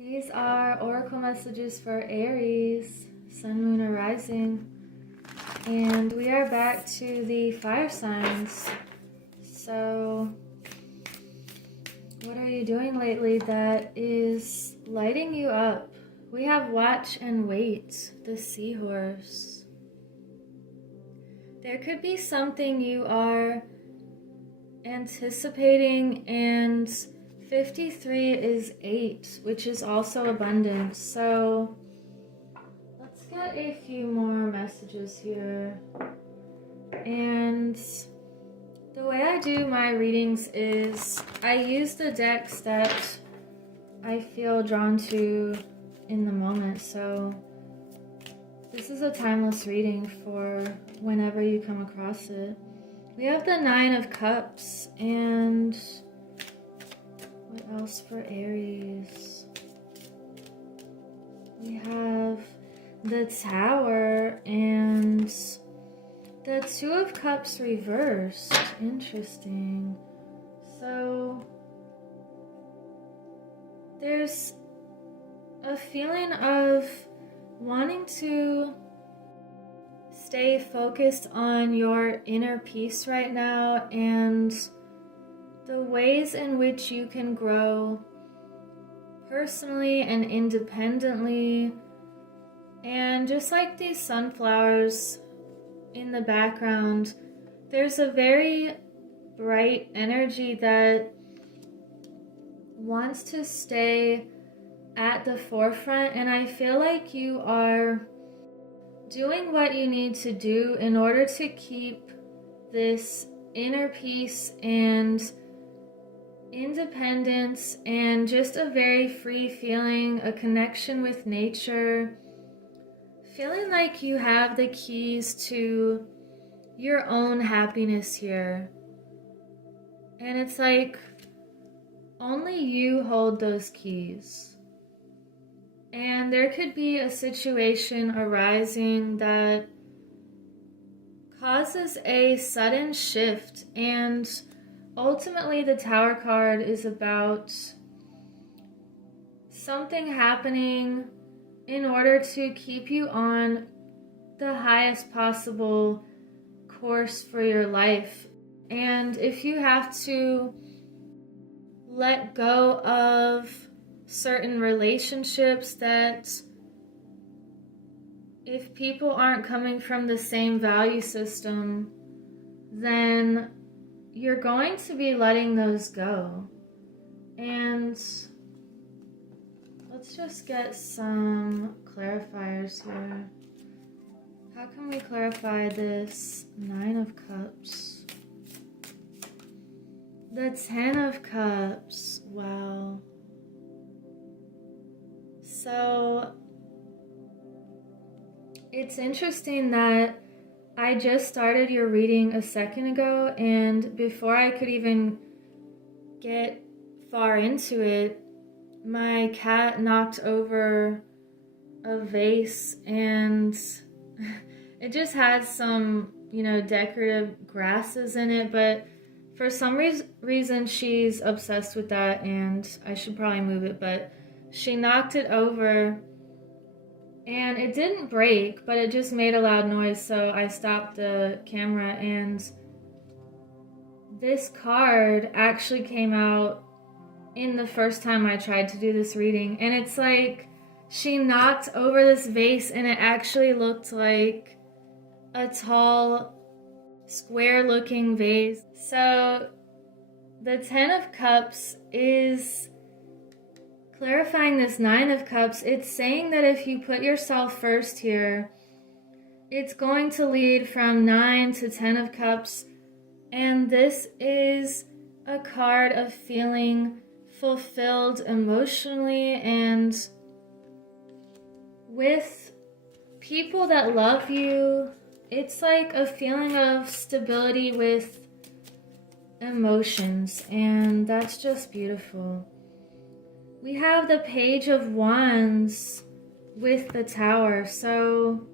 These are oracle messages for Aries, Sun, Moon, or Rising. And we are back to the fire signs. So, what are you doing lately that is lighting you up? We have Watch and Wait, the seahorse. There could be something you are anticipating, and 53 is 8, which is also abundance. So let's get a few more messages here. And the way I do my readings is I use the decks that I feel drawn to in the moment. So this is a timeless reading for whenever you come across it. We have the 9 of Cups, and what else for Aries? We have the Tower and the 2 of Cups reversed. Interesting. So there's a feeling of wanting to stay focused on your inner peace right now and the ways in which you can grow personally and independently. And just like these sunflowers in the background, there's a very bright energy that wants to stay at the forefront, and I feel like you are doing what you need to do in order to keep this inner peace and independence and just a very free feeling, a connection with nature, feeling like you have the keys to your own happiness here. And it's like only you hold those keys. And there could be a situation arising that causes a sudden shift, and ultimately the Tower card is about something happening in order to keep you on the highest possible course for your life. And if you have to let go of certain relationships, that if people aren't coming from the same value system, then you're going to be letting those go. And let's just get some clarifiers here. How can we clarify this 9 of Cups? The 10 of Cups. Wow. So it's interesting that I just started your reading a second ago, and before I could even get far into it, my cat knocked over a vase, and it just had some, decorative grasses in it, but for some reason she's obsessed with that, and I should probably move it, but she knocked it over, and it didn't break, but it just made a loud noise, so I stopped the camera, and this card actually came out in the first time I tried to do this reading, and it's like she knocked over this vase, and it actually looked like a tall, square-looking vase. So the 10 of Cups is clarifying this 9 of Cups. It's saying that if you put yourself first here, it's going to lead from 9 to 10 of Cups. And this is a card of feeling fulfilled emotionally and with people that love you. It's like a feeling of stability with emotions, and that's just beautiful. We have the Page of Wands with the Tower. So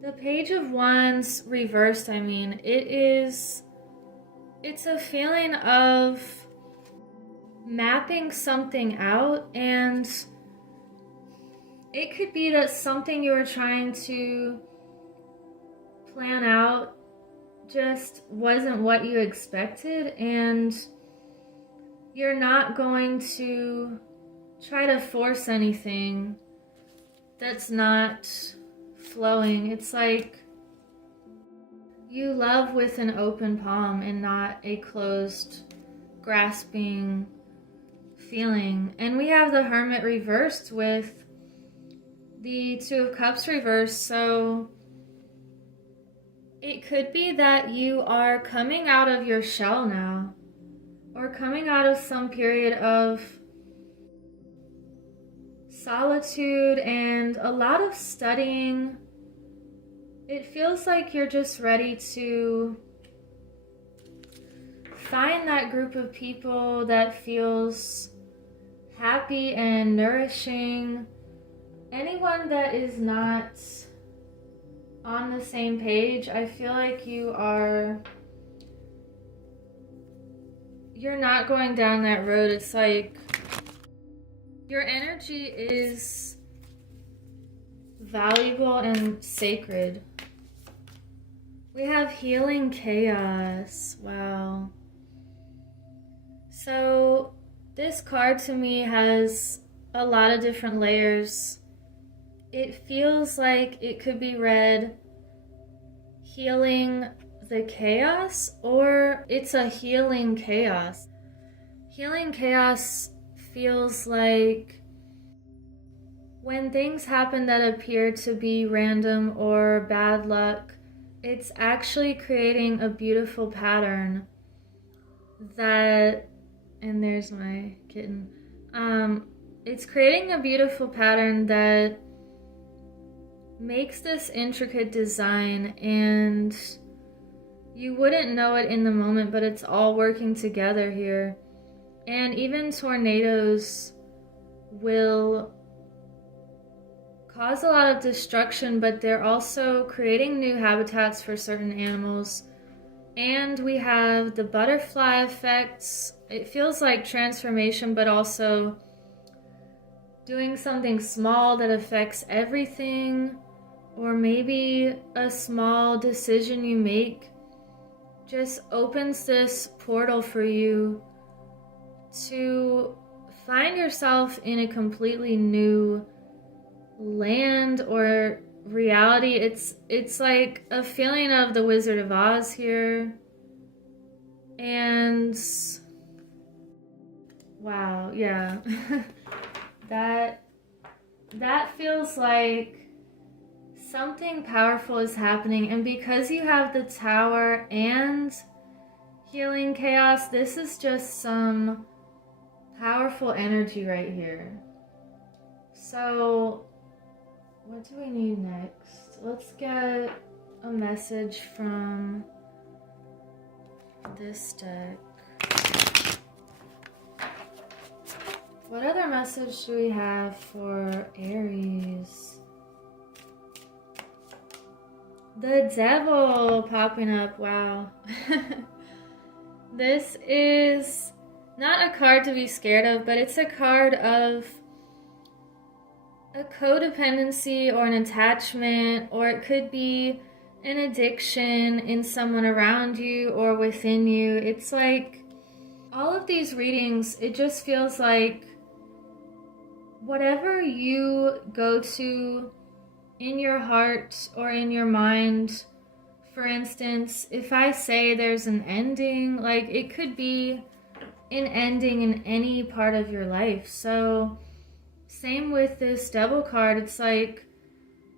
the Page of Wands reversed, it's a feeling of mapping something out, and it could be that something you were trying to plan out just wasn't what you expected, and you're not going to try to force anything that's not flowing. It's like you love with an open palm and not a closed, grasping feeling. And we have the Hermit reversed with the Two of Cups reversed, so it could be that you are coming out of your shell now, or coming out of some period of solitude and a lot of studying. It feels like you're just ready to find that group of people that feels happy and nourishing. Anyone that is not on the same page, I feel like you're not going down that road. It's like your energy is valuable and sacred. We have healing chaos. Wow. So this card to me has a lot of different layers. It feels like it could be read healing the chaos, or it's a healing chaos. Healing chaos feels like when things happen that appear to be random or bad luck, it's actually creating a beautiful pattern that, and there's my kitten, it's creating a beautiful pattern that makes this intricate design, and you wouldn't know it in the moment, but it's all working together here. And even tornadoes will cause a lot of destruction, but they're also creating new habitats for certain animals. And we have the butterfly effects. It feels like transformation, but also doing something small that affects everything, or maybe a small decision you make just opens this portal for you to find yourself in a completely new land or reality. It's like a feeling of the Wizard of Oz here. And wow, yeah. that feels like something powerful is happening. And because you have the Tower and healing chaos, this is just some powerful energy right here. So what do we need next? Let's get a message from this deck. What other message do we have for Aries? The Devil popping up, wow. This is not a card to be scared of, but it's a card of a codependency or an attachment, or it could be an addiction in someone around you or within you. It's like all of these readings, it just feels like whatever you go to in your heart or in your mind, for instance, if I say there's an ending, like it could be an ending in any part of your life. So same with this Devil card. It's like,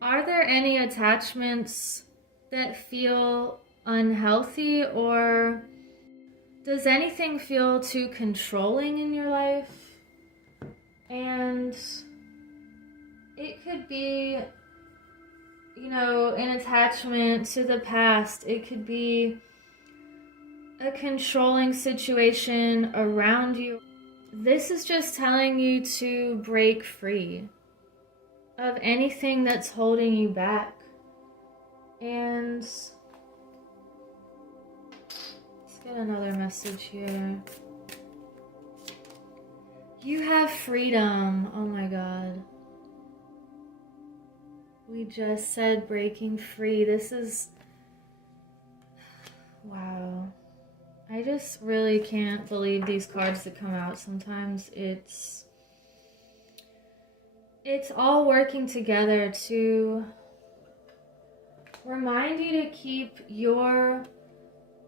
are there any attachments that feel unhealthy, or does anything feel too controlling in your life? And it could be, an attachment to the past. It could be a controlling situation around you. This is just telling you to break free of anything that's holding you back. And let's get another message here. You have freedom. Oh my God. We just said breaking free. This is... Wow. I just really can't believe these cards that come out. Sometimes it's all working together to remind you to keep your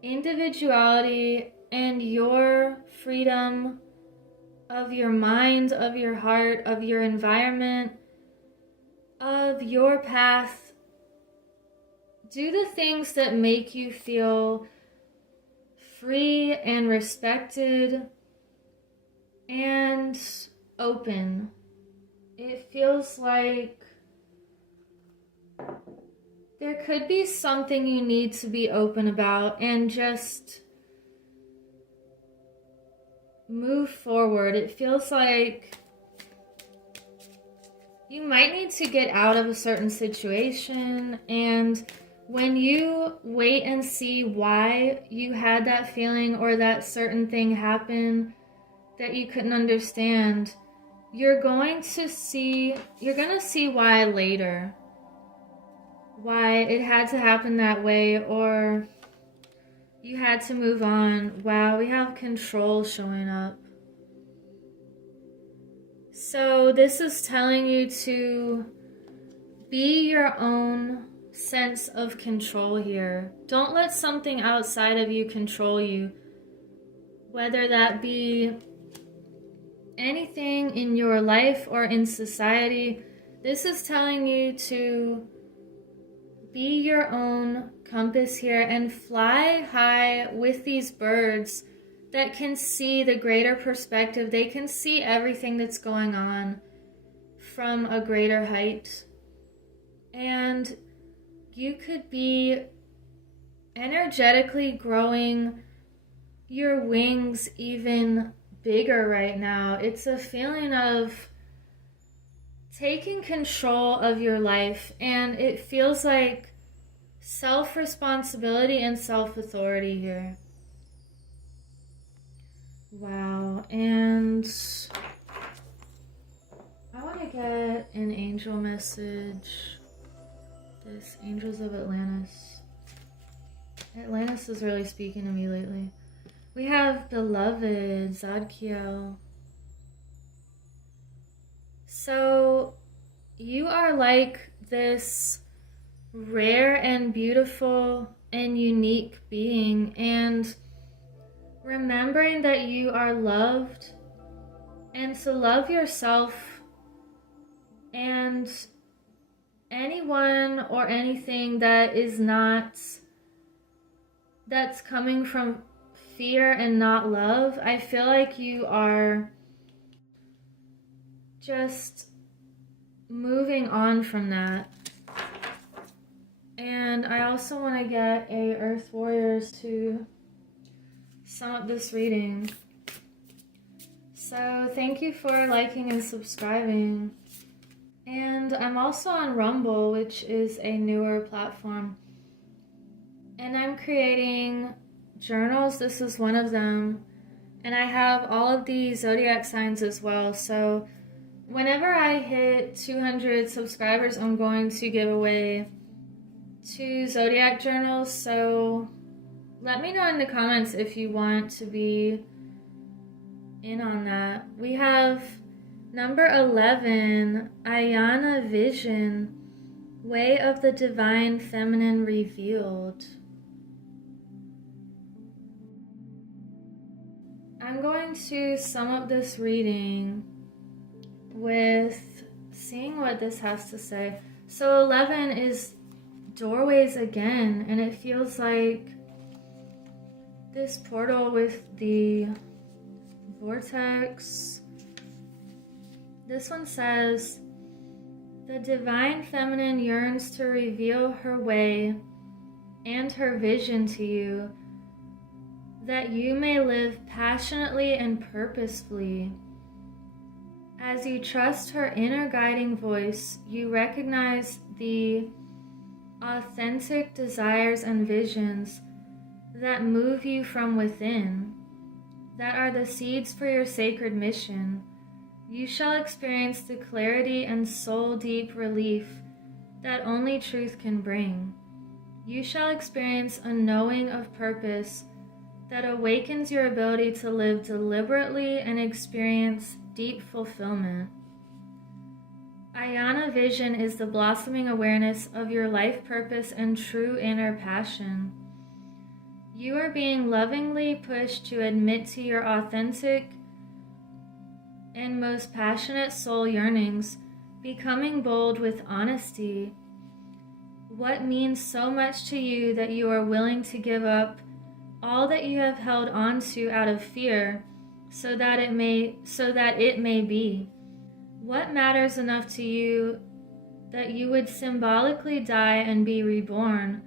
individuality and your freedom of your mind, of your heart, of your environment, of your path. Do the things that make you feel free and respected and open. It feels like there could be something you need to be open about and just move forward. It feels like you might need to get out of a certain situation, and when you wait and see why you had that feeling or that certain thing happen that you couldn't understand, you're going to see why later. Why it had to happen that way, or you had to move on. Wow, we have control showing up. So this is telling you to be your own sense of control here. Don't let something outside of you control you, whether that be anything in your life or in society. This is telling you to be your own compass here and fly high with these birds that can see the greater perspective. They can see everything that's going on from a greater height. And you could be energetically growing your wings even bigger right now. It's a feeling of taking control of your life, and it feels like self-responsibility and self-authority here. Wow, and I want to get an angel message. This Angels of Atlantis. Atlantis is really speaking to me lately. We have Beloved, Zadkiel. So you are like this rare and beautiful and unique being, and remembering that you are loved and to love yourself and anyone or anything that is not, that's coming from fear and not love. I feel like you are just moving on from that. And I also want to get a Earth Warriors to sum up this reading. So thank you for liking and subscribing. And I'm also on Rumble, which is a newer platform. And I'm creating journals. This is one of them. And I have all of the zodiac signs as well. So whenever I hit 200 subscribers, I'm going to give away 2 zodiac journals. So let me know in the comments if you want to be in on that. We have number 11, Ayana Vision, Way of the Divine Feminine Revealed. I'm going to sum up this reading with seeing what this has to say. So 11 is doorways again, and it feels like this portal with the vortex. This one says, the divine feminine yearns to reveal her way and her vision to you, that you may live passionately and purposefully. As you trust her inner guiding voice, you recognize the authentic desires and visions that move you from within, that are the seeds for your sacred mission. You shall experience the clarity and soul-deep relief that only truth can bring. You shall experience a knowing of purpose that awakens your ability to live deliberately and experience deep fulfillment. Ayana Vision is the blossoming awareness of your life purpose and true inner passion. You are being lovingly pushed to admit to your authentic and most passionate soul yearnings, becoming bold with honesty. What means so much to you that you are willing to give up all that you have held on to out of fear so that it may be? What matters enough to you that you would symbolically die and be reborn,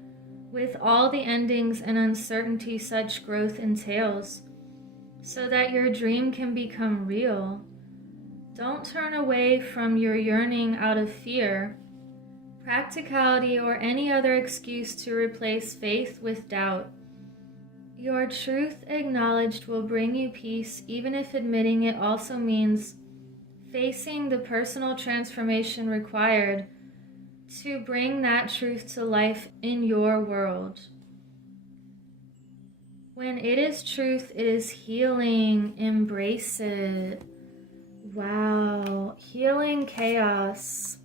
with all the endings and uncertainty such growth entails, so that your dream can become real? Don't turn away from your yearning out of fear, practicality, or any other excuse to replace faith with doubt. Your truth acknowledged will bring you peace, even if admitting it also means facing the personal transformation required to bring that truth to life in your world. When it is truth, it is healing. Embrace it. Wow. Healing chaos.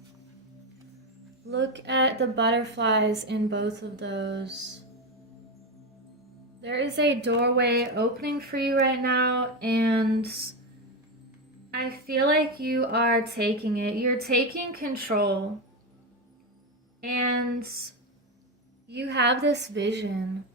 Look at the butterflies in both of those. There is a doorway opening for you right now, and I feel like you are taking it. You're taking control. And you have this vision.